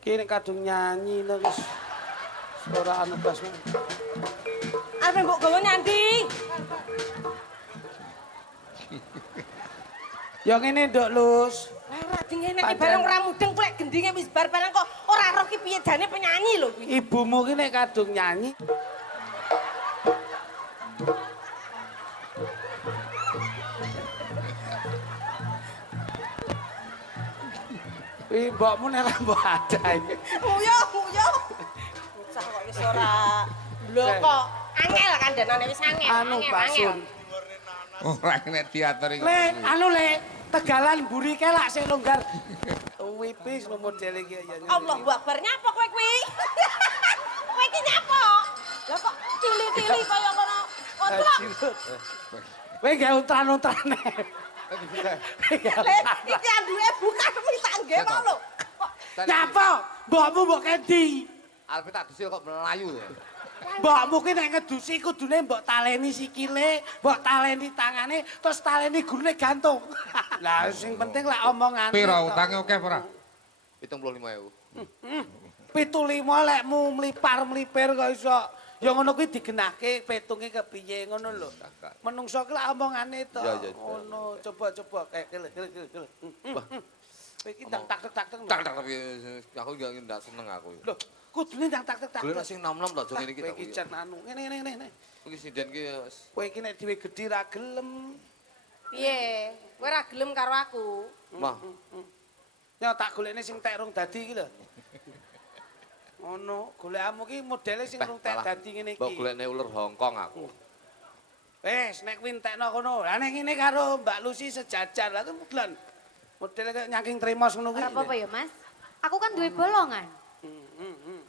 Ki nek kadung nyanyi lho wis ora anu bas. Arep mbok gawa nyandi. Ya ngene nduk Lus. Ora dingene iki bareng ora mudeng klek gendinge wis bar bareng kok ora roh ki piye jane penyanyi lho kuwi. Ibumu ki nek kadung nyanyi Ih, mbokmu nek ora mbok ada iki. Nguyuh. Usah kok wis ora. Lho kok angel kandhanane wis angel. Anu Pak Sun. Ora nek teater iki. Le, Tegalan mburi kelak sing longgar. Wipis lho model iki ya. Allahu Akbar nyapa kowe kuwi? Kowe iki nyapa? Lah kok tili-tili kaya ngono. Kotlok. Kowe gak untran-untrane. Iki anduke bukan minta nggih mau lho. Nyapa? Mbokmu mbok kendi. Arep tak disil kok melayu ya. Mbokmu ki nek ngedusi kudune mbok taleni sikile, mbok taleni tangane, terus taleni gurune gantung. Lah sing penting lek omongane. Pira utange akeh ora? 75.000. 75 lekmu mlipar-mlipir kok iso. Ya ngono kuwi digenahke petunge kepiye ngono lho. Menungso ki lek omongane to. Ngono, coba kele. Kowe iki tak tak. Tak aku ndak seneng aku. Lho, kudune tak. Golek sing nom-nom to jeng iki to. Kowe iki jan anu. Ngene. Iki sinden ki Kowe iki nek dhewe gedhi ra gelem. Piye? Kowe ora gelem karo aku? mah. Ya tak golekne sing tek rung dadi iki lho. Ngono, golekamu ki modele sing rung tek dadi ngene iki. Mbok golekne uler Hongkong aku. Wes, nek kuwi entekno kono. Lah nek ngene karo Mbak Lucy sejajar. Lah ku mulan. Modele kaya nyangking tremos ngono kuwi. Ora apa-apa ya, Mas. Aku kan duwe bolongan.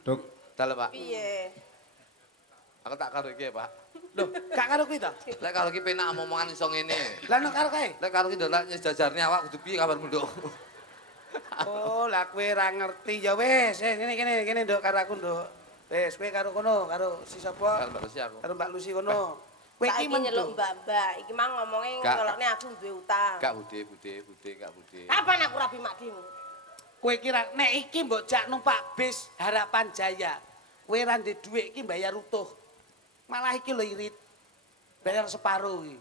Duk, Dalem, Pak. Piye? Aku tak karo iki, Pak. Lho, gak karo kuwi to? Lek karo iki penak omongan iso ngene. Lah nek karo kae. Lek karo iki ndelok jajarne awak kudu piye kabarmu, Nduk? Oh, lah kowe ra ngerti ya wis. Kene Nduk karo aku, Nduk. Wis, kowe karo kono, karo si sapa? Karo Mbak Lucy aku. Karo Mbak Lucy kono. Kowe iki Saiki nyeluk mendung. mbak-mbak. Iki mang ngomongnya Gak. ngelokne aku duwe utang. Gak bude, gak bude. Kapan aku rapi makdimu? Kowe kira nek iki mbok jak numpak bis Harapan Jaya. Kowe ra ndek dhuwit iki bayar utuh. Malah iki lho irit. Bayar separuh iki.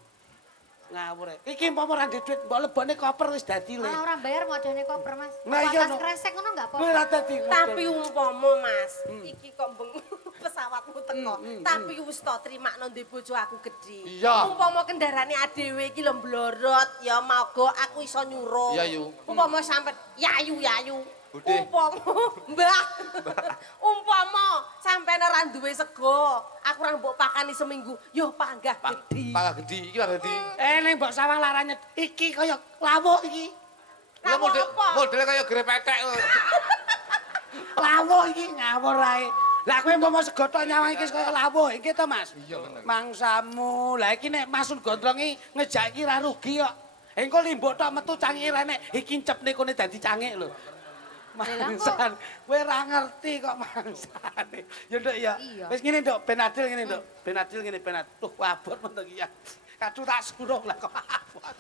Ngawur. Iki umpama ra ndek dhuwit mbok lebone koper wis dadi le. Malah orang bayar modalnya koper, Mas. Nah, iya, Atas no. kresek ngono enggak Kowe apa-apa. ra dadi. Tapi umpama Mas, iki kok pesawatmu teko. Tapi wis to trimakno ndek bojo aku gedhi. Iya. Umpama kendarane adewe iki lho mblorot, ya moga aku iso nyuruh. Iya, Yu. Umpama sampe yayu. Budhe. Umpama Mbah. Umpama sampeyan ora duwe sego, aku ora mbok pakani seminggu, yo panggah gedhi. Pangah gedhi, iki pangah gedhi. Ning mbok sawang larane iki kaya lawuh iki. Lah Lawuh apa? modele kaya grepekek lho. Lawuh iki ngawur ae. Lah kowe umpama sego tok nyawang iki kaya lawuh iki to, Mas? iya bener. Mangsamu. Lah iki nek masun gondrongi ngejak iki ra rugi kok. Engko limbuk tok metu cangike renek iki cepne kene dadi cangik lho. Mangsan, kowe ra ngerti kok mangsane. Ya Nduk ya. Iya. Wis ngene Nduk, ben adil ngene Nduk. Ben adil ngene ben adil. Tuh abot mentok iki ya. Kadung tak suruh lah kok abot.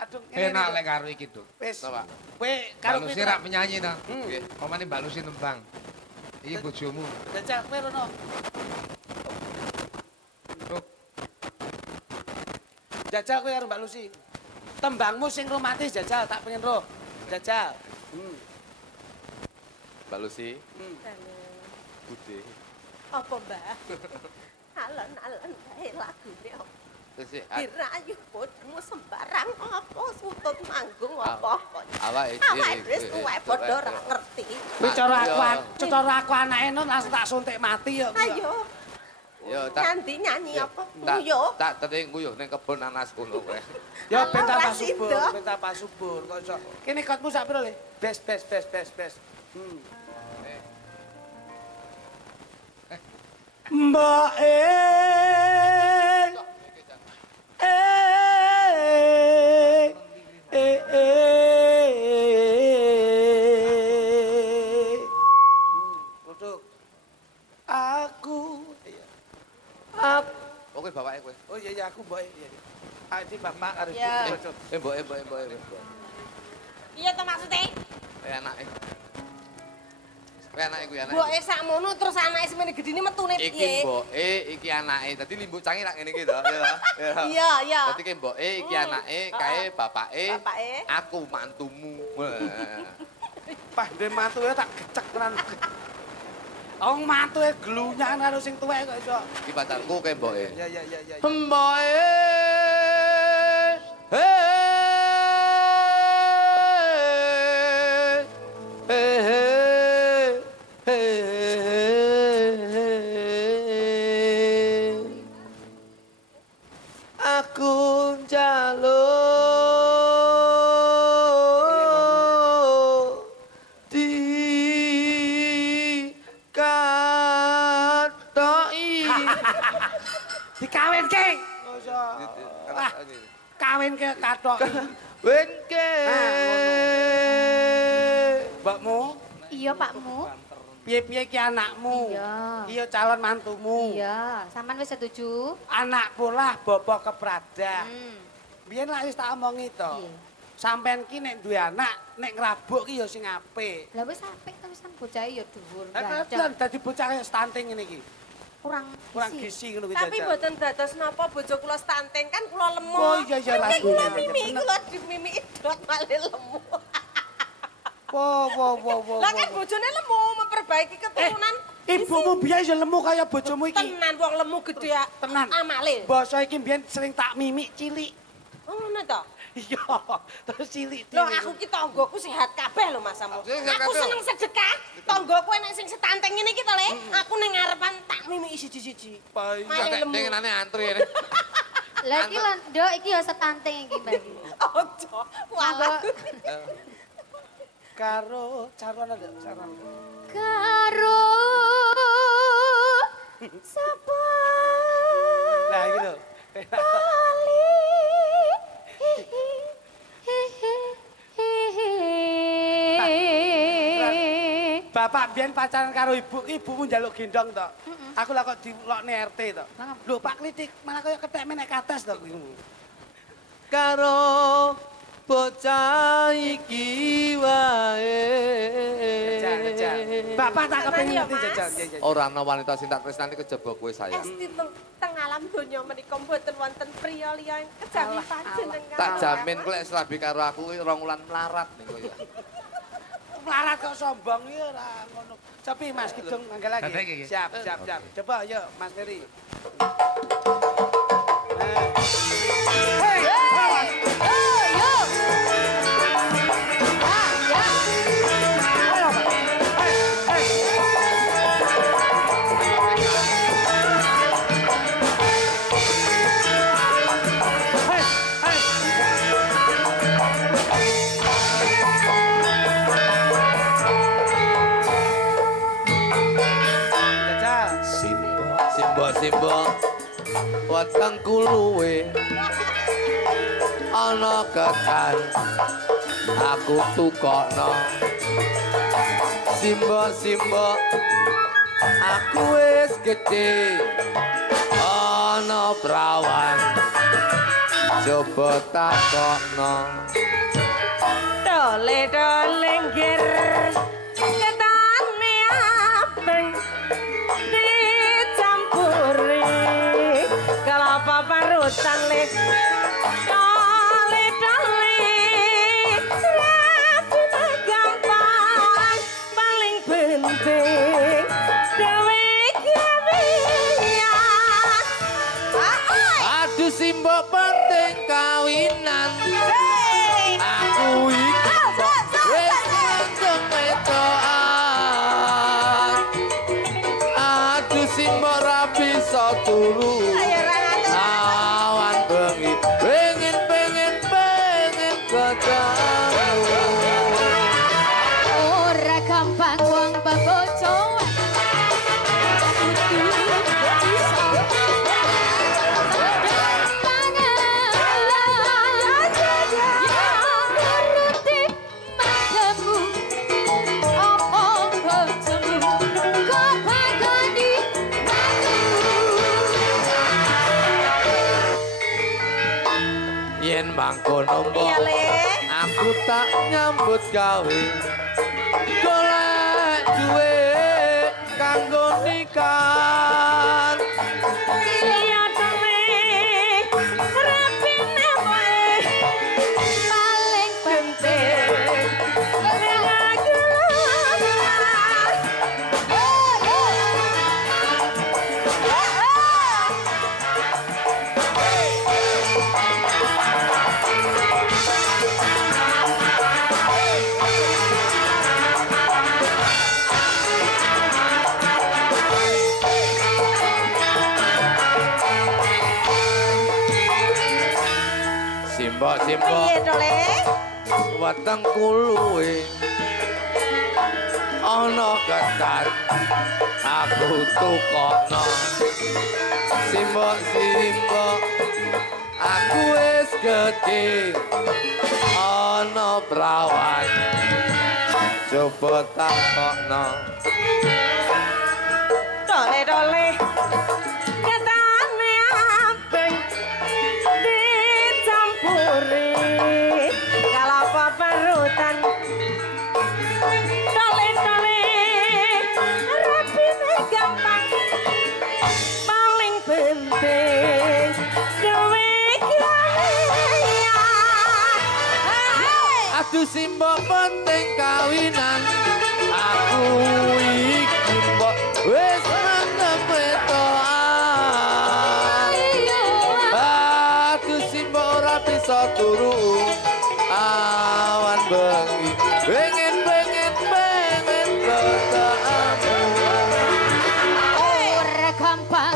Aduh ngene. Enak lek karo iki, Duk. Wis. Apa? Kowe Mbak karo Lucy rak penyanyi ta. Nggih. Omane Mbak Lucy nembang. Iki bojomu. Jajal kowe rono. Duk, Jajal kowe karo Mbak Lucy. Tembangmu sing romantis jajal tak pengen roh. Jajal. Mbak Lucy, bude. Apa Mbah? Alon-alon bae lagune apa? Terus Dirayu bojomu sembarang apa sutut manggung apa. awake Awake wis tuwek padha ora ngerti. Kuwi cara aku anake non langsung tak suntik mati ya. Ayo. Yo tak Nyanyi nyanyi apa? tak Nguyuh. tak tete nguyuh ning kebon nanas kono kowe. Ya Halo, beta Ora pas subur, Sido. beta pas subur kok iso. Kene kotmu sak piro le? Bes. Mbak Produk. Aku Oke bapake kowe. Oh iya aku mbok iya. Ah iki bapak karo ibu. Ya. Mbok. Iya to maksude? Enake. Kowe anake kuwi anake. Mboke sakmono terus anake semene gedine metune Iki piye? mboke, iki anake. Dadi limbuk cangi rak ngene iki to, ya. Iya, iya. Dadi ki mboke, iki anake, kae bapake. Bapake. Aku mantumu. Pah dhe mantuke tak gecek tenan. Wong mantuke glunyan karo sing tuwek kok iso. Iki pacarku kae mboke. Ya ya ya ya. Mboke. Aku njaluk dikatoki. Dikawinke. Wah, kawinke kathok. Wenke. Mbakmu, Iya, Pakmu. piye-piye ki anakmu? Iya. Iya calon mantumu. Iya, sampean wis setuju? Anak polah bobo keprada. Hmm. Biyen lak wis tak omongi to. Iya. Sampean ki nek duwe anak, nek ngrabuk ki ya sing apik. Lah wis apik to wisan bocahe ya dhuwur, Lah ganteng. dadi bocah kaya stunting ngene iki. Kurang Kurang gizi. gizi ngono kuwi Tapi jajal. mboten dados napa bojo kula stunting kan kula lemu. Oh, iya, iya, Niki lagu, kula iya, iya, mimi bener. kula dimimiki dok malih lemu. Wo. Lah kan bojone lemu memperbaiki keturunan. Ibumu biyen ya lemu kaya bojomu iki. Tenan wong lemu gede Tenan. amale. Basa iki biyen sering tak mimik cilik. Oh ngono to. Iya, terus cilik. Lho aku ki tanggoku sehat kabeh lho Mas Samu. Sehat Aku kabeh. seneng sedekah. Tanggoku enek sing stunting ngene iki to Le. Aku ning ngarepan tak mimiki siji-siji. Iya. Malih lemu. Dengenane antri ini. Lah iki lho, Nduk, iki ya setanting iki, Mbak. Ojo. Walah. Karo caron ada caron. Karo sapa Nah iki lho. bali Bapak biyen pacaran karo ibumu njaluk gendong to. Aku lah kok dilokne RT to. Mangap. Lho Pak Klitik, malah kaya kethek menek kates to kuwi. Karo bocah iki wae. Jajal. Bapak tak kepengin Sampeyan ya, ngerti Mas. jajal. Ya ya. Ora ana wanita sing tak tresnani kejaba kowe sayang. Esti teng alam donya menika mboten wonten priya liya kejawi panjenengan. Tak jamin kowe lek serabi karo aku kuwi 2 wulan melarat ning kowe. Melarat kok sombong ya ora ngono. Cobi Mas Kidung mangga lagi. Santai iki. Siap. Coba yuk Mas Ferry. Jajal. Simbo wetengku luwe ana ketan aku tukokno Simbo aku wis gedhe ana prawan coba takokno Dole ngger ketane abeng dicampuri kelapa parutan le dole rasane gampang paling penting dewe gawean aduh Simbo penting kawinan aku iki wis langsung wedokan aduh Simbo ra bisa turu awan bengi pengen ketemu ora gampang wong babojo yen mangkono mbok Iya, Le. aku tak nyambut gawe golek duwe Simbok Piye to, Le? weteng kuluwe ana ketan aku tukokno simbok aku wis gedhe ana prawan coba takokno Dole ketane abeng dicampuri kalapa parutan dole rapine gampang paling penting duwe ya aduh simbok penting kawinan aku iki mbok wis mantep wetoan aduh simbok ora bisa turu awan bengi pengen ketemu Ora gampang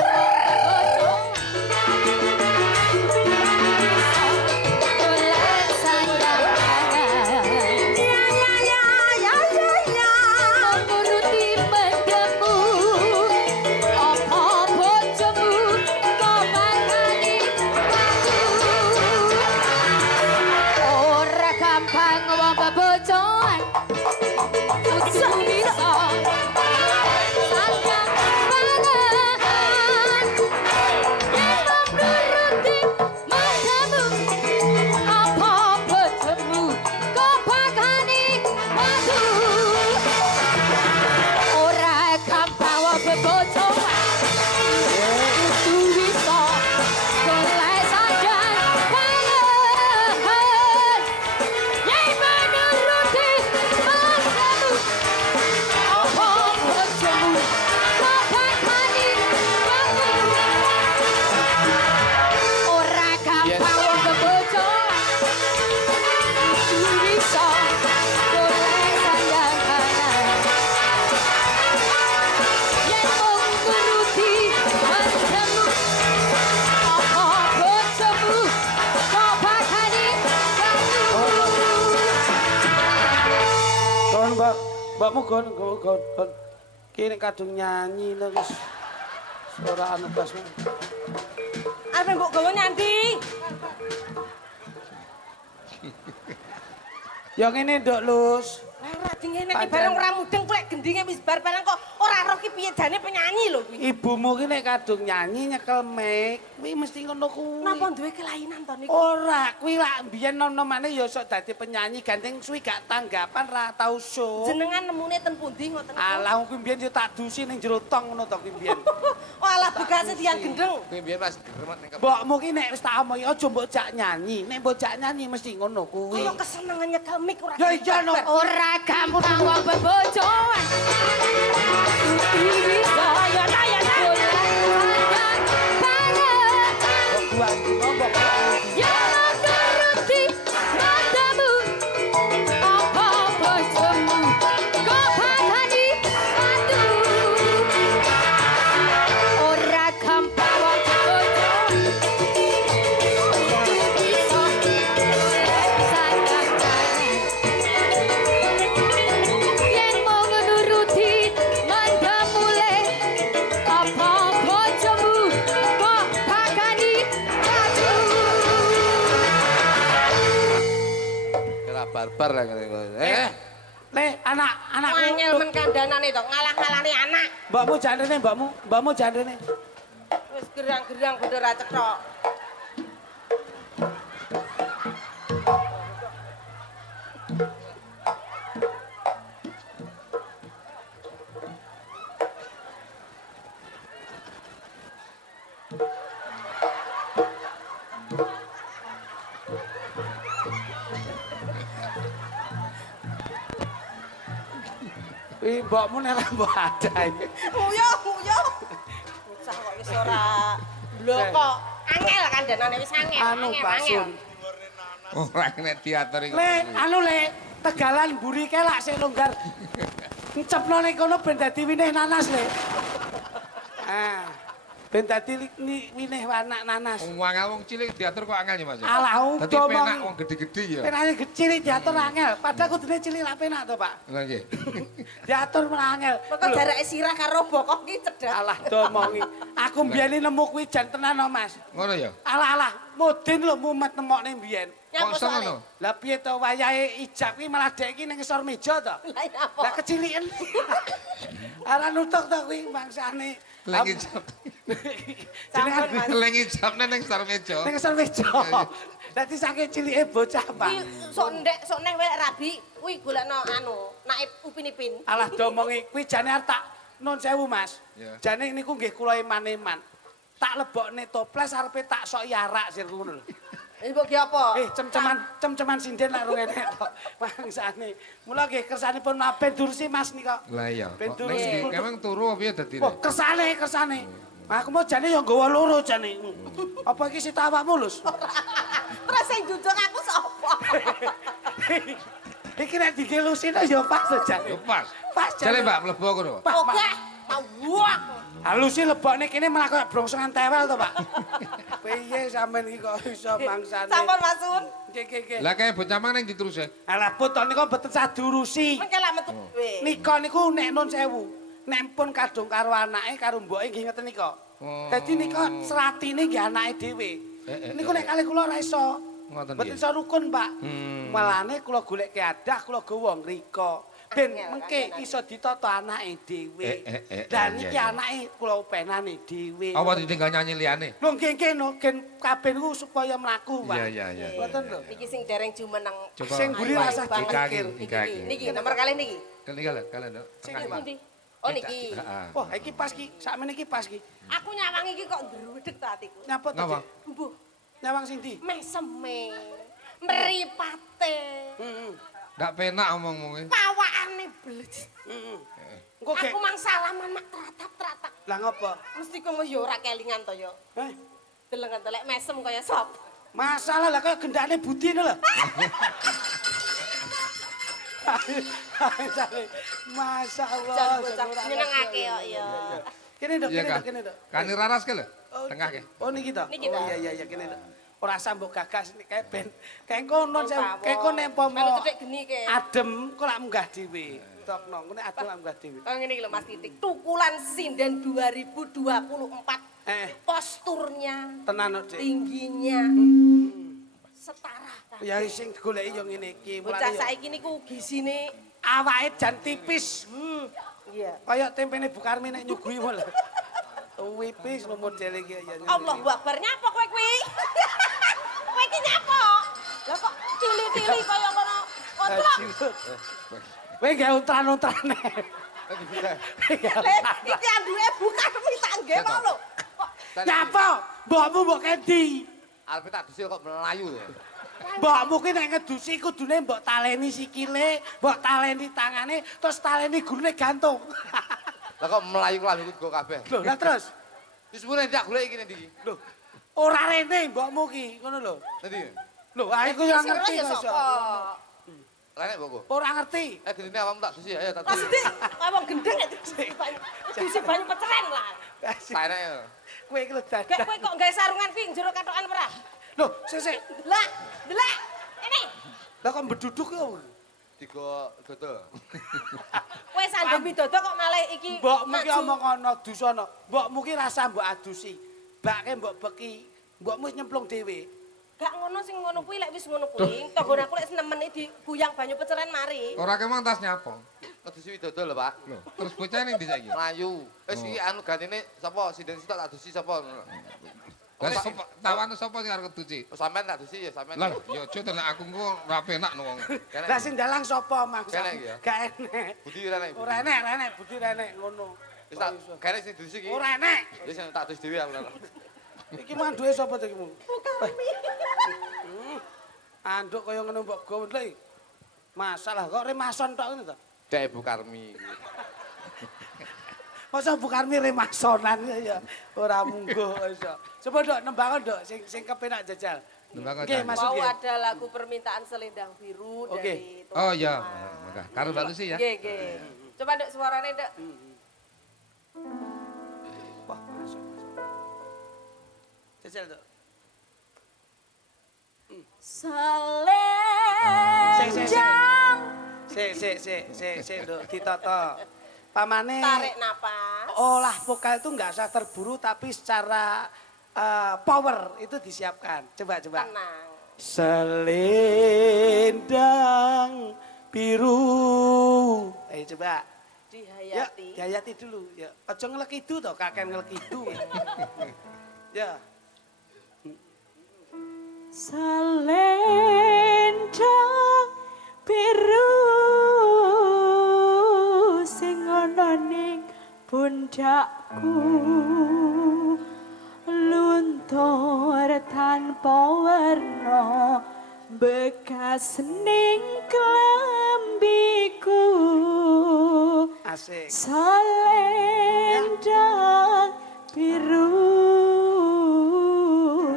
bojoan bisa Mbakmu gon. Ki nek kadung nyanyi lho wis ora anu blas. Arep mbok gawe nyandi. Ya ngene nduk Lus. Ora dingene iki barang ora mudeng klek gendinge wis bar barang kok ora roh ki piye jane penyanyi lho kuwi. Ibumu ki nek kadung nyanyi nyekel mic, kuwi mesti ngono kuwi. Napa duwe kelainan to niku? Ora, kuwi lak biyen nom-nomane ya sok dadi penyanyi gandeng suwi gak tanggapan ra tau show. Jenengan nemune ten pundi ngoten niku? Alah kuwi biyen yo tak dusi ning jero tong ngono to kuwi biyen. Oh alah begase dian gendeng. kuwi biyen Mas Germat ning Mbokmu ki nek wis tak omongi aja mbok jak nyanyi. Nek mbok jak nyanyi mesti ngono kuwi. Kaya kesenengan nyekel mic ora. Ya iya no. ora gampang wong bebojoan bisa ya ta Gua ngomong. ya nuruti matamu apa bojomu kok bakani atu ora gampang wong bebojoan bisa yen mau nuruti mandamu le apa bojomu kok bakani atu kira barbar lah ngene. Le, anakku. Angel men kandhanane to ngalah-ngalani anak. Mbakmu jandene, mbakmu jandene. Wis gerang-gerang bener ra cetok. Ih, mbakmu nek mbok ada iki. Nguyuh. Usah kok wis ora blokok. Angel kandhanane wis angel. Anu Pak Sun. Ora nek teater iki. Le, anu le, Tegalan mburi kelak sing longgar. Ncepno ning kono ben dadi winih nanas le. Ah. Ben dadi winih anak nanas. Wong wong cilik diatur kok angel ya Mas. Alah Dadi uga penak wong gede-gede ya. Penake kecil diatur angel, padahal kudune cilik lak penak to, Pak. Lha nggih. Diatur men angel. Maka jarake sirah karo bokong ki cedhak. Alah domongi. Aku mbiyen nemu kuwi jan tenan no, Mas. Ngono ya. Alah mudin lho mumet nemokne mbiyen. Kok iso ngono? Lah piye to wayahe ijab ki malah dek iki ning ngisor meja to. Lah apa? Lah keciliken. Ala nutuk to kuwi mangsane. Lengi jam. Sampun Mas. Lengi jamne ning sar meja. Ning ngisor meja. Dadi saking cilike bocah, Pak. Ki sok ndek sok neh welek rabi kuwi golekno anu naib upin-ipin. Alah domongi kuwi jane arep tak nun sewu, Mas. Ya. Jane niku nggih kula eman-eman. Tak lebokne toples arepe tak soki arak sir ngono lho. Mbok ki apa? Cem-ceman sinden lak rung enek tok. Mangsane. Mula nggih kersanipun ben dursi Mas nika. Lah iya. Ben Kok turu ning sikul. Emang turu piye dadine? Wah, kersane. Aku mau jane ya nggawa loro jane. Apa iki sita awak mulus? Terus sing jujur aku sapa? Iki nek digelusine ya pas to jane. Yo pas. Pas Jale Mbak mlebu ngono. Oke, tawak. Halus sih lebokne kene malah koyo brongsongan tewel to, Pak. Piye sampean iki kok iso mangsane? Sampun Masun. Nggih. Lah kaya bocah mang ning diteruse. Alah put to niku mboten sadurusi. Mengke lak metu dhewe. Nika niku nek nun sewu. Nek pun kadung karo anake karo mboke nggih ngeten nika. Dadi nika seratine nggih anake dhewe. Niku nek kalih kula ora iso. Ngoten Mboten nggih. iso rukun, Pak. Malane kula goleke adah, kula gawa ngrika. Ben mengke iso ditata anake dhewe. Dan iki anake kula upenane dhewe. Apa ditinggal nyanyi liyane? Lho nggih no gen kabeh niku supaya mlaku, Pak. Iya. Ngoten lho. Niki sing dereng jumeneng. Coba. Sing mburi Ayo, rasah Bang. dipikir. Niki nomor kalih niki. Kalian Sing pundi? Oh niki. Wah, iki pas ki, sakmene iki pas ki. Aku nyawang iki kok ndrudeg to atiku. Nyapa to? Ngapa? Dik? Mbuh, Nyawang sing ndi? meseme. Mripate. Heeh. Ndak penak omongmu ki. Pawakane blejet. Heeh. Engko gek Aku mang salaman mak tratap-tratap. lah ngapa? Mesti kok yo ora kelingan to yo. Heh. Delengan telek mesem kaya sop. Masalah lah kaya gendane budi lho. Masyaallah. Jan bocah nyenengake kok ya. Kene nduk, Iya, Kak. kene nduk. Kani raras ke lho? Tengah ke. Oh niki to? Niki to. Oh iya kene nduk. Ora sambok gagas nek kae ben. Kae kono kae kono Melu empama cedhek geni ke. adem kok lak munggah dhewe. Tokno, ngene adem lak munggah dhewe. Kaya ngene iki lho Mas Titik. Tukulan sinden 2024. Posturnya, Tenan kok, Dik. tingginya setara. Ya sing goleki yo ngene iki. Bocah saiki niku gisine Awake jan tipis. iya. Kaya tempene Bukarmi nek nyuguhi malah. Wipis no model iki ya. Allahu Akbar nyapa kowe kuwi? Kowe iki nyapa? Lah kok cili-cili kaya ngono. Otlok. Kowe gak untran-untrane. Iki anduke bukan tak nggih mau lho. Nyapa? Mbokmu mbok kendi. Arep tak disil kok melayu ya. Mbokmu ki nek ngedusi kudune mbok taleni sikile, mbok taleni tangane, terus taleni gurune gantung. Lah kok melayu klambiku go kabeh. Lho, lah terus? Wis mune tak goleki iki ndi iki? Lho, ora rene mbokmu ki, ngono lho. Ndi? Lho, aku yo ngerti ya kok iso. sapa? Renek mbokku. Ora ngerti. Gendine awakmu tak dusi ayo tak Mas dusi. Dik, kaya wong gendeng nek disi banyu peceren lah. Tak enek ya. Kowe iki lho Gek dadak. kowe kok gawe sarungan kuwi njero katokan ora? Lho, sik. Lah, delek. Ini. Lah kok mbeduduk yo. Tiga dodol. Kowe sandemi dodo kok malah iki. Mbokmu ki maju. omong ana dusana. Mbokmu ki rasa mbok adusi. Mbake mbok beki. Mbokmu wis nyemplung dhewe. Gak ngono sing ngono kuwi lek wis ngono kuwi, tanggon aku lek senemeni diguyang banyu peceren mari. Ora kemang tas nyapa. Ngedusi dodol lho, Pak. Lho, terus bocah ning ndi saiki? Melayu. Wis iki anu gantine sapa? Sinden sitok tak dusi sapa? Lah sapa tawane sapa sing arep keduci? Sampeyan tak dusi ya sampeyan. Lah, yo aja tenan aku engko ora penak no wong. Lah sing dalang sapa maksud? Kene iki ya? Gak enek. Budi renek. Ora enek, Budi renek ngono. Wis tak kene sing dusi iki. Ora enek. Wis sing tak dusi dhewe aku lho. Iki manduke sapa to iki? Anduk kaya ngono mbok gawe lho. Masalah kok remason tok ngono to. Dek Ibu Karmi. Masa Bukarmi remasonan ya ora munggo iso. Coba nduk nembang nduk sing kepenak jajal. Nembang Nggih, aja. Mas Mau Ugi. ada lagu permintaan selendang biru Oke. dari Tuan Oh iya, Mas. maka karo Mbak Lucy ya. Nggih, nggih. Coba nduk suarane nduk. Wah, masuk. Jajal to. Selendang. Sik, Nduk, ditata. Pamane Tarik napas. olah vokal itu nggak usah terburu tapi secara power itu disiapkan. Coba. Tenang. Selendang biru. Ayo coba. Ya, Dihayati. dihayati dulu. Ya, aja ngelekidu toh, kakek ngelekidu. Ya. Selendang biru sing ana ning pundakku luntur tanpa warna bekas ning klambiku Asik. selendang biru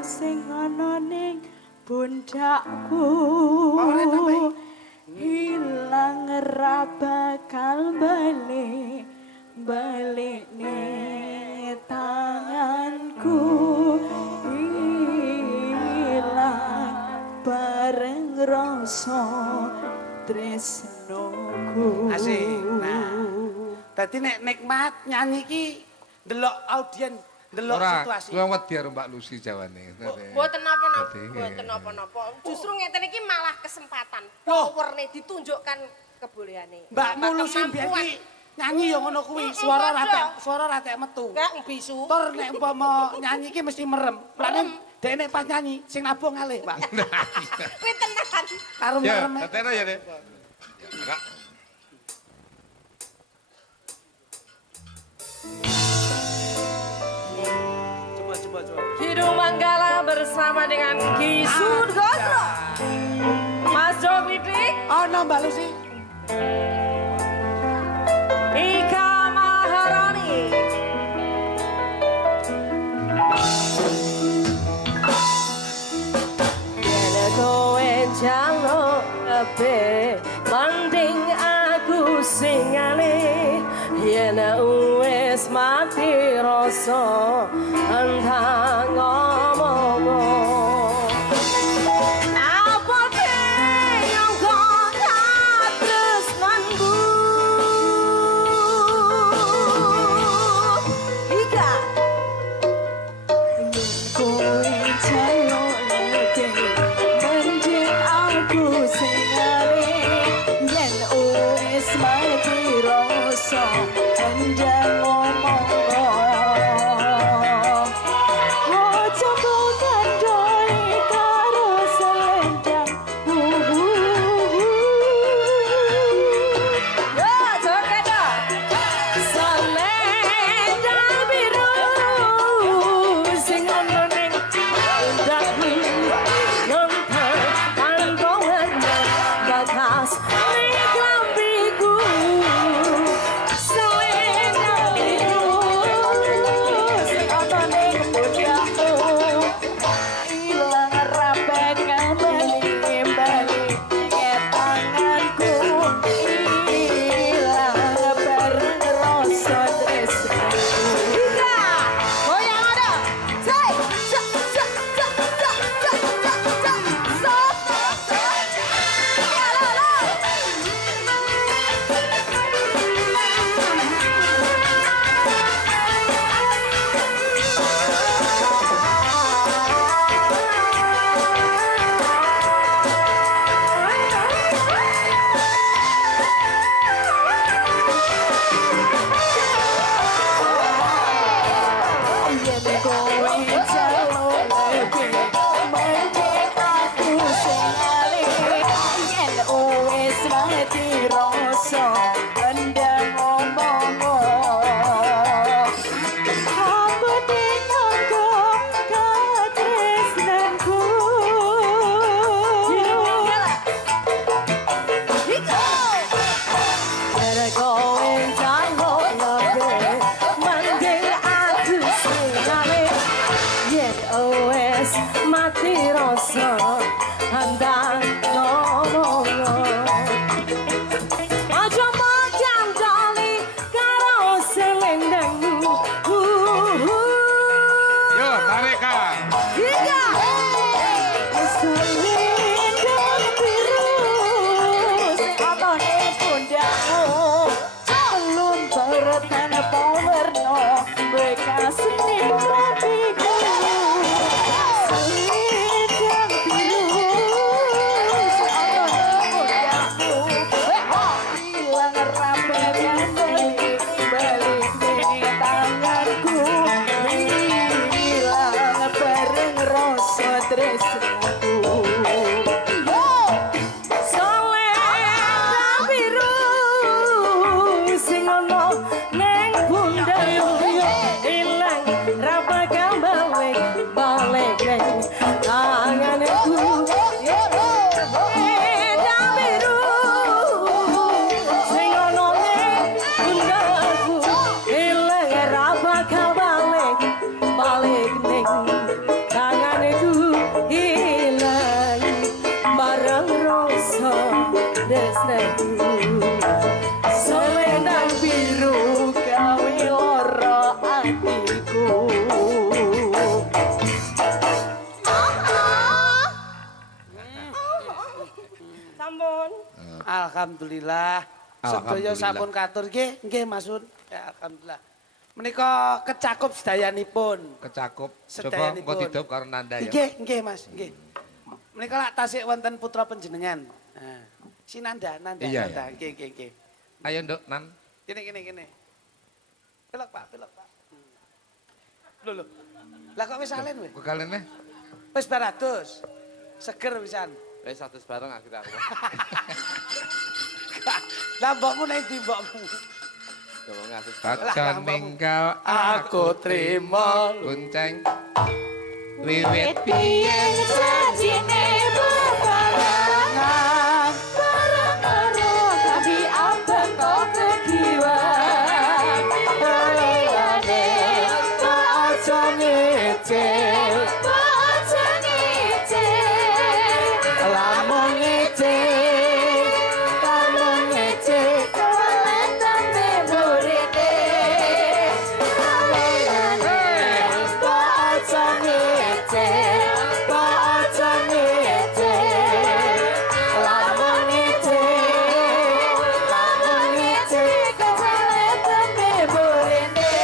sing ana ning pundakku Pawone tambahi. hilang ra bakal balik ning tanganku hilang bareng rasa tresnoku. Asik. Nah. Dadi nek nikmat nyanyi ki ndelok audien, ndelok Ora, situasi. kuwi wedi karo Mbak Lucy jawane. Mboten napa-napa, Dadi, mboten napa-napa. Justru ngeten iki malah kesempatan. Loh. Powerne ditunjukkan kebolehane. Mbak Tambah Mulusi biyen kemampuan. ki nyanyi ya ngono kuwi, swara ratek metu. Enggak bisu. Tur nek umpama nyanyi ki mesti merem. Mulane dekne pas nyanyi sing nabung ngalih, Pak. Kuwi tenan. Karo Ya, merem. katene ya, Dek. Enggak. Coba. Kidung Manggala bersama dengan Ki Sudgondro. Mas Jogridik, Ono Mbak Lucy. Ika Maharani. Yen kowe jaluk ape, mending aku sing alih. Yen wis mati rasa, entah ngomong. Apa yang kau tak tresnanku? Ika. Kowe jaluk leke mending aku sing alih yen wis mati rasa endang ngomong tanpa warna bekas ning rapiku selendang biru seono muliamu hilang rapetan balik ning tanganku hilang bareng rasa tresnaku selendang biru sing ono ning pundaku hilang ra bakal balik ning tanganku selendang biru sing ono ning pundaku hilang ra bakal balik ning tanganku hilang barang rasa tresnaku selendang biru gawe lara atiku Sampun. Alhamdulillah. Sedaya Alhamdulillah. sampun katur nggih Mas Sun. Ya alhamdulillah. Menika kecakup sedayanipun. Kecakup. Coba Sedayanipun. engko didup karo Nanda ya. Nggih Mas, nggih. Menika lak tasik wonten putra panjenengan. Nah, si Nanda. Iya, Nanda. iya. Nggih. Ayo Nduk, Nan. Kene. Pelok Pak. Lho. Lah kok wis salen weh? Kekalene. Wis 200. Seger pisan. Wis 100 bareng akhirnya aku. Lah mbokmu ning ndi mbokmu? Coba ngatus. Aja ninggal Aku trimo. kunceng. Wiwit biyen janjine bebarengan bareng karo tapi abang kok kegiwang liyane kok aja ngecek lamun ngecek kawalan tambe burite liyane kok aja ngecek lamun ngecek kawalan tambe burite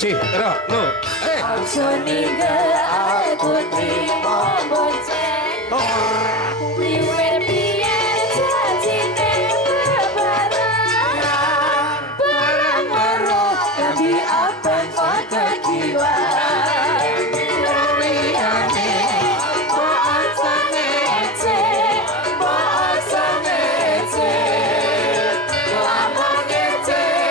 Cih, ro, lu. Aja ninggal aku trimo bonceng wiwit biyen janjine bebarengan bareng karo tapi abang kok kegiwang liyane kok aja ngecek lamun ngecek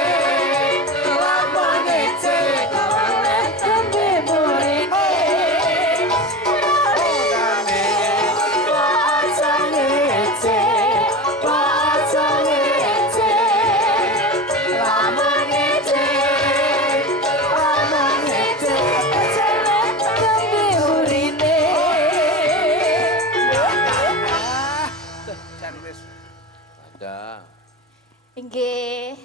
kawalan tembe burine Ada. Nggih.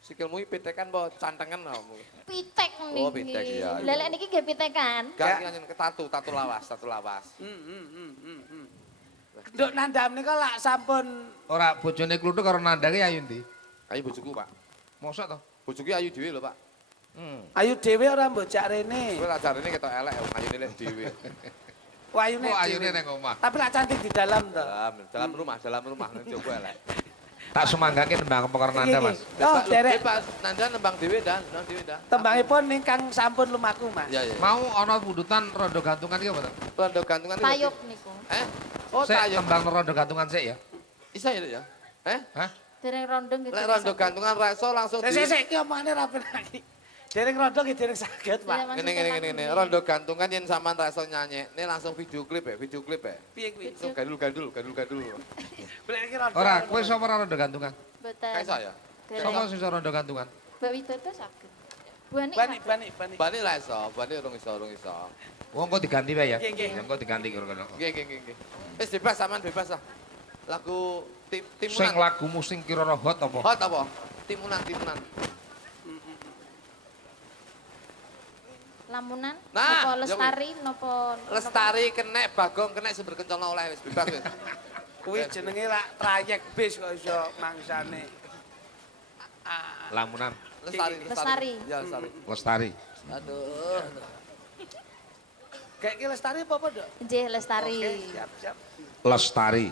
Sikilmu pitekan mbok cantengen kamu. Pitek niki. Oh, pitek, iya. Lelek niki nggih pitekan. Gak nyanyi ke tatu lawas. Nduk Nanda menika lak sampun Ora bojone kluthuk karo Nanda ki ayu ndi? Ayu bojoku, Pak. Mosok to? Bojoku ayu dhewe lho, Pak. ayu dhewe ora mbojak rene. Kowe lak jarene ketok elek ayune lek dhewe. Wayune Oh, ayune dhewe. ning omah. Tapi lak cantik di dalam to. Dalam rumah nang jowo elek. Tak semanggake nembang apa karo Nanda, Mas. Oh, derek. Pak Nanda nembang dhewe dah. Tembangipun ingkang sampun lumaku, Mas. Iya. Mau ana pundutan rondo gantungan ki apa to? Rondo gantungan. Tayub niku. Oh, Sik tayub. tembang rondo gantungan sik ya. Isa ya? Hah? Dereng rondo nggih. Lek rondo gantungan raso langsung Sik iki omongane ra penaki. Dereng rondo ki dereng saged, Pak. Ngene. Rondo gantungan yen sampean raso nyanyekne langsung video klip ya. Piye kuwi? Langsung gandul. Boleh iki rondo. Ora, kowe sapa ora rondo gantungan? Mboten. Kayak saya. Sapa sing iso rondo gantungan? Mbak Widodo saged. Buani. Bani. Bani lah iso, bani urung iso. Wong kok diganti wae ya. Nggih, nggih. Ya, Engko diganti karo kono. Nggih. Wis bebas sampean bebas lah. Lagu Sing timunan. lagumu sing kira-kira hot apa? Hot apa? Timunan. Lamunan, Nah, nopo ya Lestari, nopo Lestari kenek, Bagong kenek sumber kencono oleh wis bebas wis. Kuwi jenenge lak trayek bis kok iso mangsane. Lamunan. Lestari. Ya, Lestari. Lestari. Aduh. Kayak ki Lestari apa Dok? Nggih, Lestari. Oke, siap. Lestari.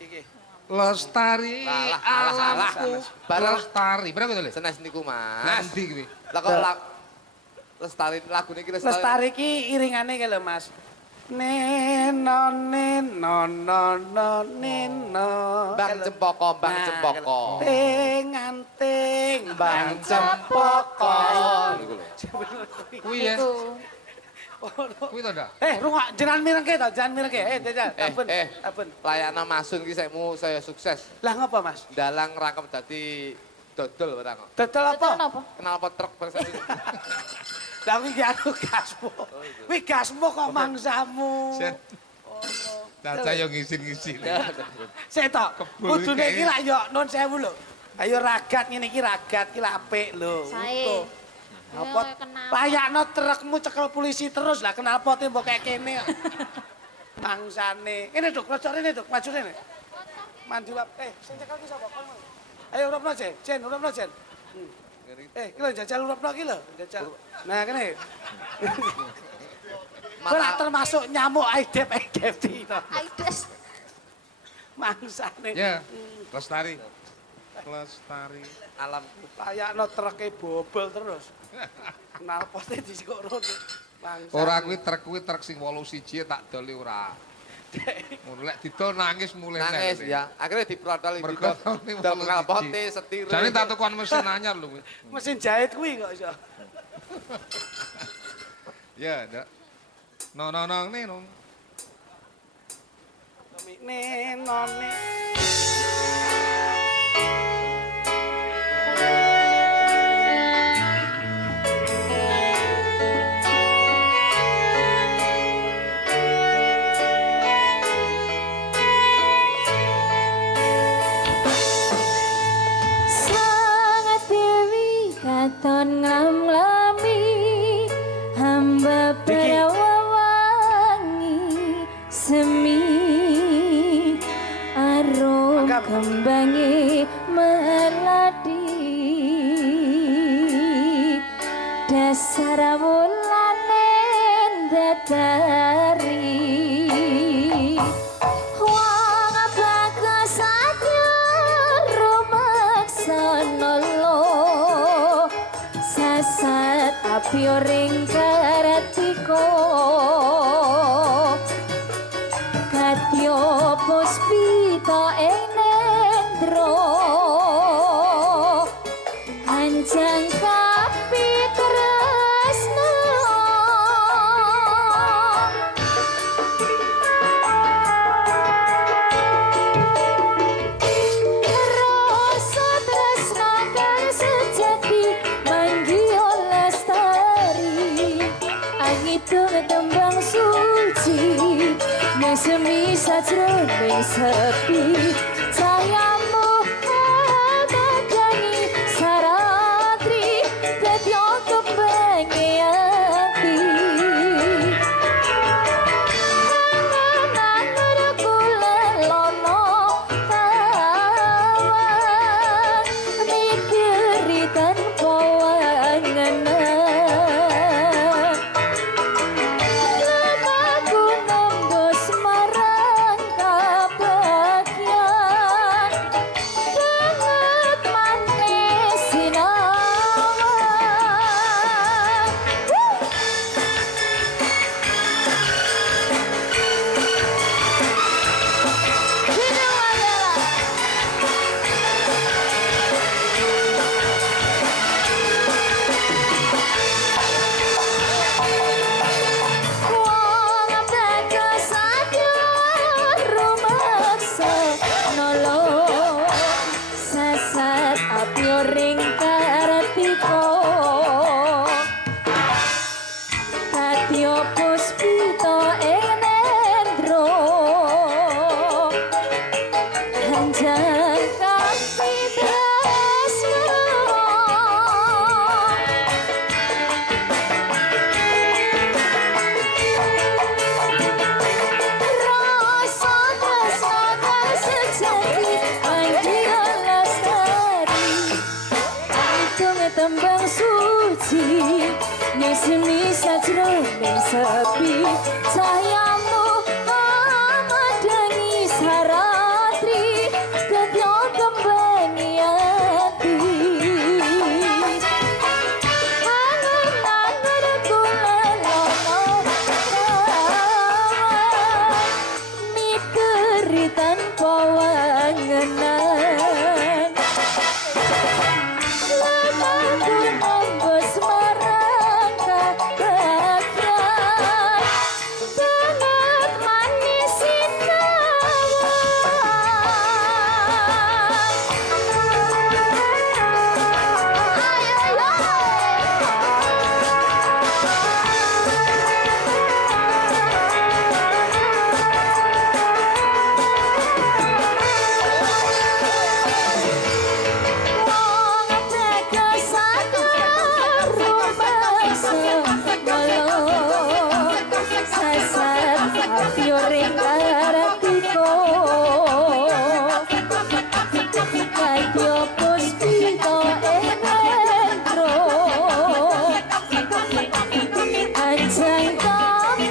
Iki. Lestari alamku. Barang- Lestari. Berapa itu, Le? Senes niku, Mas. Nanti kuwi. Lah kok Lestari lagune iki Lestari. Lestari ki iringane ki lho Mas. Neno neno no no neno. Bang Cempoko, Bang Nah, Cempoko. Anting Bang Cempoko. Niku lho. Kuwi ya. Niku. Kuwi to, Dak? Rungok jenengan mirengke to, jangan mirengke. Jajal, ampun. Ampun. Layana Masun ki saya sukses. Lah ngapa Mas? Dalang rangkep dadi dodol barang kok. Dodol apa? Betul napa? Kenal pot truk bersama. Lah kuwi ki anu gasmu. Kuwi gasmu kok mangsamu. Sen. Caca yo ngisin-ngisin. Sik to. Kebul Kudune iki iki lak yo nun sewu lho. Ayo ragat ngene iki ragat ki lak apik lho. Sae. Utuh. Apa kenal. layakno trukmu cekel polisi terus lah kenal pote mbok kayak kene. kok. Mangsane. Ini Dok, rojok rene Dok, maju rene. Mandi wap. Sing cekel ki sapa? Kon. Ayo urupno Jen, urupno Jen. Ki lho jajal urupno ki lho, jajal. Nah kene. Ora termasuk nyamuk Aedes to. Aides. Mangsane. Ya, Lestari. Lestari. Alam Layakno truke bobol terus. Kenal pote disikok rono. Mangsane. Ora kuwi truk sing 81 tak doli ora. Ngono lek didol nangis mulih nangis ya. Akhirnya diprotol iki. Mergo tahun Dol kalpote setir. Jane tak tukon mesin anyar lho kuwi. Mesin jahit kuwi kok iso. Ya, Dak. No ne no. Nenone. Sangat Dewi katon ngamlami hamba perawangi semi arum Anggap. kembangi meladi dasar wulane datari wong bagus aja rumaksana lo sasat api ring karatiko kadya puspita ing nendra anjang kapi tresna rasa tresna kang sejati manggih Lestari angitung tembang suci yang semi sajroning sepi sayamu adakangi saratri dadi kepengen ati angan kula lono kawan mikiri tanpa wangenan Lamaku nembus marang kebahagiaan sajroning sepi cahayamu amadangi saratri dadya kembang ati angen-angen kula lono mikiri tanpa wangenan lamaku nembus marang kebahagiaan banget manis Anjang tapi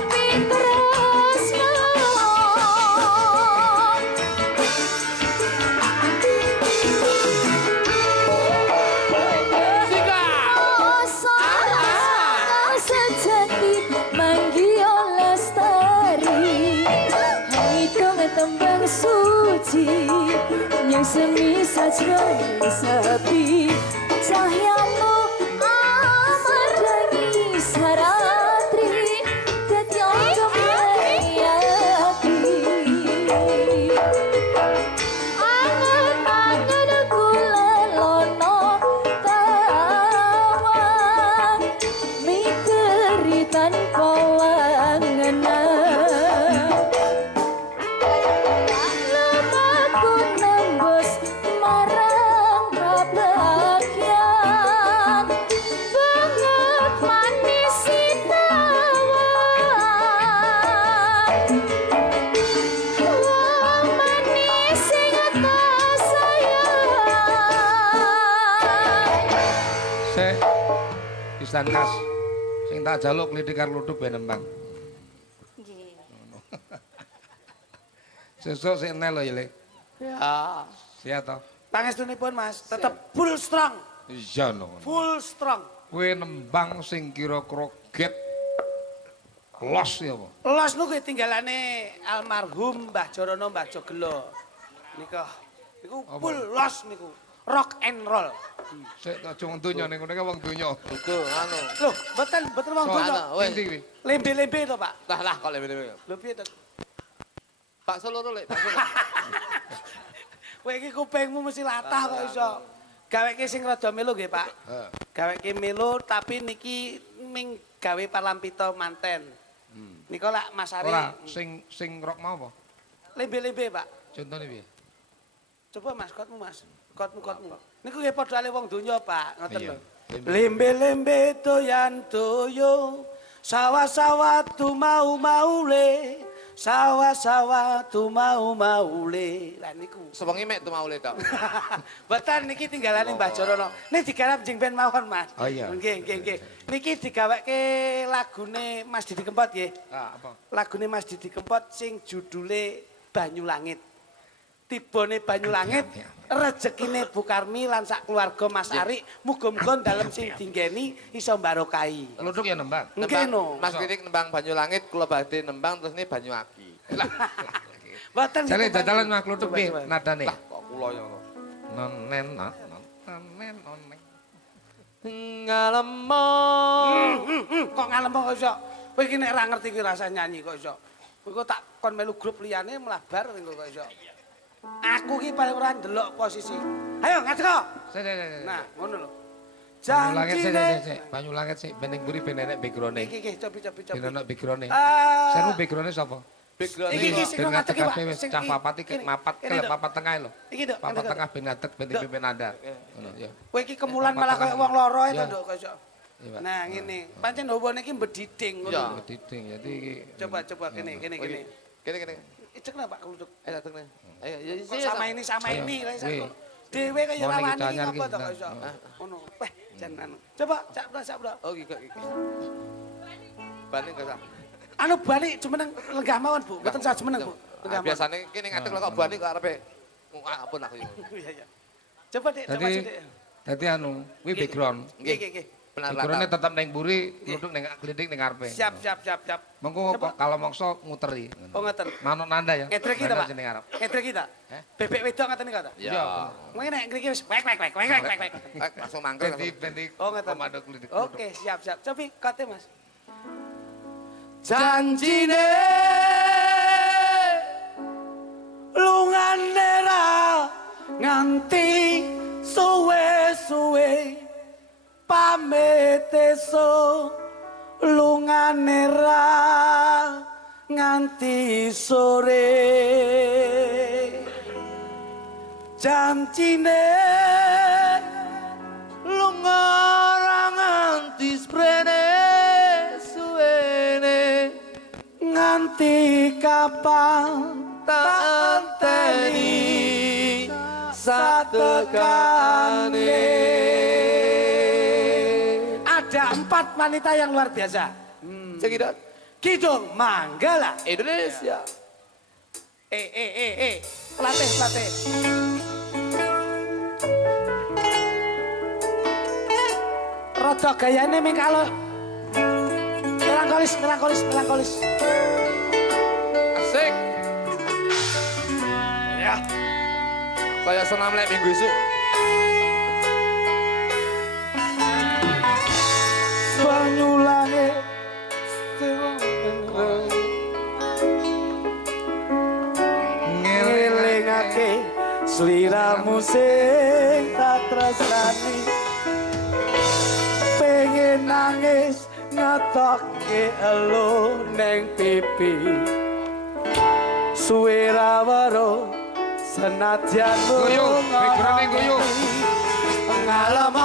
terus sejati manggio lestari hitung tembang suci yang semi sajroning sepi cahayamu amadangi saratri dadya kembang ati angen-angen kula lono tawang mikiri tanpa wangenan lamaku nembus marang kebahagiaan banget manis tawang wong manis sing tak sayang Sik. Pisan Kas. Sing tak jaluk klitik karo ludhuk ben nembang. Nggih. Sesuk sik enel lho ya, Le. Ya. Siap to? Pangestunipun Mas, tetep full strong. Iya no. Full strong. Kowe nembang sing kira-kira get los ya apa? Los niku tinggalane almarhum Mbah Jorono Mbah Jogelo. Niku full los niku. Rock and roll. Sik tak aja wong donya ning ngene wong donya. Dudu anu. Loh, mboten wong donya. Anu, wis. Endi kuwi? Lembe-lembe to, Pak. Lah kok lebe-lebe. Lho piye to? Pak Solo Lek, Pak Solo. Kowe iki kupingmu mesti latah kok iso. Gaweke sing rada melu nggih, Pak. Heeh. Gaweke melu tapi niki ming gawe parlampita manten. Nika lak Mas Ari Ora sing rock mau apa? lembe-lembe, Pak. Contone piye? Coba Mas, kotmu Mas. Kotmu. Niku nggih padha ale wong donya, Pak. Ngoten Iya. lho. Lembe-lembe toyan toyo, sawah-sawah tu mau le, sawah-sawah tu mau le. Lah niku. Sewengi mek tuh mau le tok. Mboten niki tinggalane Mbah Jorono. Niki digarap jeng ben mawon, Mas. Oh iya. Nggih. Niki digaweke lagune Mas Didi Kempot nggih. Ah, apa? Lagune Mas Didi Kempot sing judule Banyu Langit. Tibone Banyu Langit, rezekine Bu Karmi lan sak keluarga Mas Ari, muga-muga dalem sing dinggeni iso mbarokahi. Ludhuk ya nembang. Nggih no. Mas Kritik nembang Banyu Langit, kula badhe nembang terus ini Banyu Aki. Mboten. Jare dadalan mak ludhuk piye nadane? Lah kok kula ya. Nonen nonen nonen. Ngalemo. Kok ngalem kok iso? Kowe iki nek ora ngerti ki rasa nyanyi kok iso. Kowe tak kon melu grup liyane melabar kok iso. Aku ki paling ora ndelok posisi. Ayo ngadeko. Nah, ngono lho. Banyu langit Janjine. sik. Banyu langit sik ben ning mburi ben enek background-e. Iki cobi. Ben enek background-e. Ah. Seru background-e sapa? Background Iki iki. sing Ben ngadeg ngadeg Pak. kabeh wis Sing cah iki. papat iki Kene. mapat Kene, kelep Dok. papat tengah lho. Iki Dok. Papat tengah ben ngadeg ben pimpin nada. Ngono ya. Kowe iki kemulan malah Papat koyo tengah. wong loro itu Ya. Dok kok iso. Iya, Pak. Nah, ngene. Pancen hawane iki mbediding ngono. Ya. lho. Diding jadi iki. Coba kene. Kene. Icekna Pak Kluduk. Ayo dateng nih. Ayo ya Kok sama ini Ayo. lah Wih. iso. Dewe kaya Mau ning rawani kita anyar apa iki, to kok nah. iso. Ngono. Weh, jan anu. Coba cak bro. Oh, iki. Bani enggak usah. Anu bani cuman lenggah mawon, Bu. Mboten sak jumeneng, Bu. Lenggah mawon. Biasane kene ngadeg kok bani kok arepe ampun aku. Iya, iya. Coba Dik, coba Dadi Dik. dadi anu, kuwi background. Nggih, nggih, nggih. Benar Backgroundnya latar. tetap neng buri, nuduk neng klinik neng ngarepe. Siap, siap, siap, siap. Mengko Coba. kalau mongso nguteri. Oh, ngeten. Manut nanda ya. Ngedrek kita, Nanda Pak. sini ngarep. Ngedrek kita. Bebek wedok ngaten niku ta? Ya. Mungkin nek ngriki wis wek wek wek wek wek wek. wek. Langsung mangkel. Benti Oh, ngeten. komando klinik. Oke, siap, siap. Cobi kote, Mas. Janjine Lungane ra nganti suwe-suwe pamit esuk lungane ra nganti sore janjine lunga ra nganti sprene suwene nganti kapan tak enteni satekane. Ada 4 wanita yang luar biasa. Cekidot Kidung Manggala. Indonesia. Pelatih, pelatih. Rodo gayane ming kalau melankolis, melankolis, melankolis. Asik. Ya. Kayak senam lek minggu esuk. Banyulange ngelingake sliramu sing tak tresnani pengen nangis ngetokke elo neng pipi suwe ra weruh senadyan Guyuh, background-e guyuh. ngalem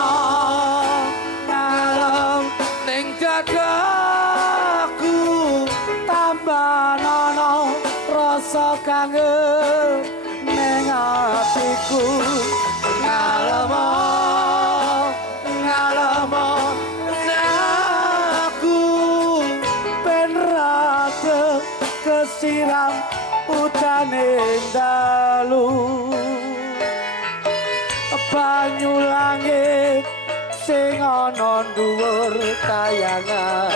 ngalem ning dadaku tambah nono rasa kangen ning atiku ngalem ngalem aku ben rada kesiram utane dalu banyu langit sing ana dhuwur kayangan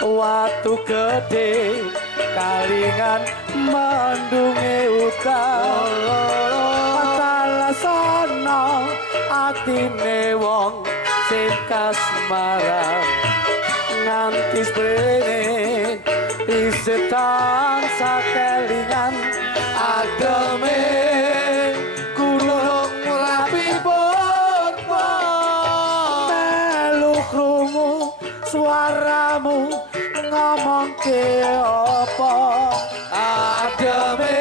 watu gedhe kalingan mendunge udan talasana atine wong sing kasmaran nganti sprene isetan sakelingan ademe gunung merapi borbo melu krungu suaramu ngomong ke apa ademe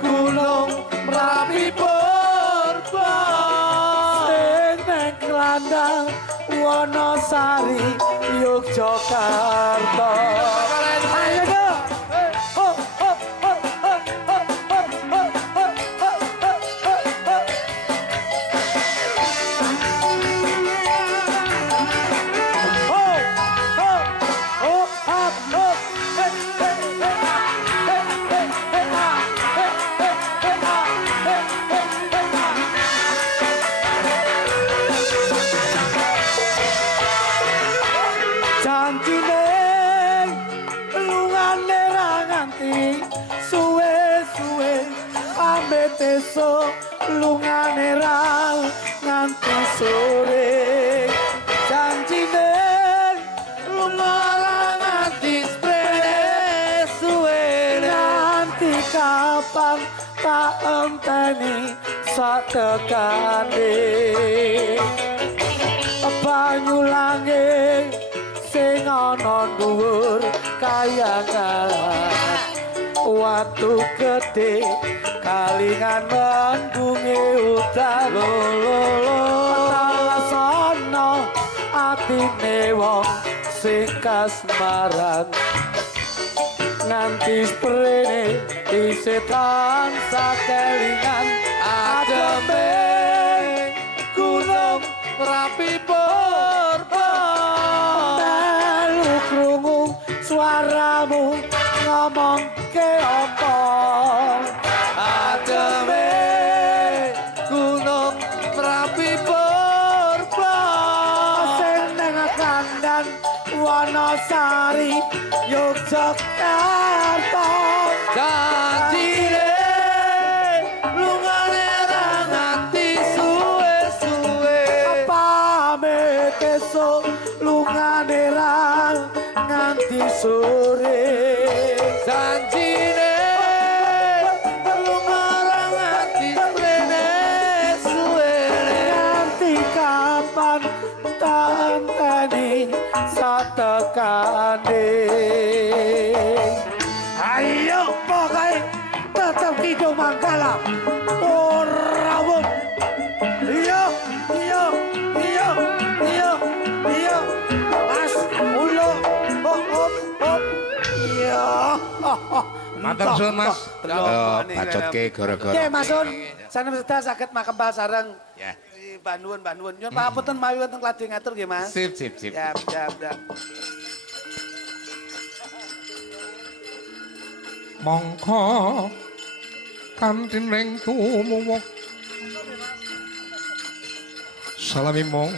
gunung merapi borbo sing neng klandang Wonosari Yogyakarta ayo dong janjine lungane ra nganti suwe-suwe ambet esuk lungane ra nganti sore janjine lunga ra nganti sprene suwe nganti kapan tak enteni satekane banyu langit sing ana dhuwur kayangan watu gedhe kalingan mendunge udan talasana atine wong sing kasmaran nganti sprene isetan sakelingan ademe gunung rapi borbo kamu ngomong ke apa Ademe gunung Merapi purba sing neng kandhan Wanasari Yogyakarta janjine lungane ra nganti suwe-suwe pamit esuk lungane ra nganti sore janjine lungane nganti suwe-suwe nganti kapan tanteni satekane ayo pokoke tetep Kido Manggala ora wong iya iya iya iya iya mas ulo hop hop iya Matur suwun Mas. Delok. Bacotke gara-gara. Oke Mas Sun sanes sedaya saged makembal sareng Ya. Mbah nuwun, Mbah nuwun. Nyuwun pangapunten mawi wonten kladhe ngatur nggih, Mas. Sip. Siap. Mongko kanthi ring tumuwuk salami mong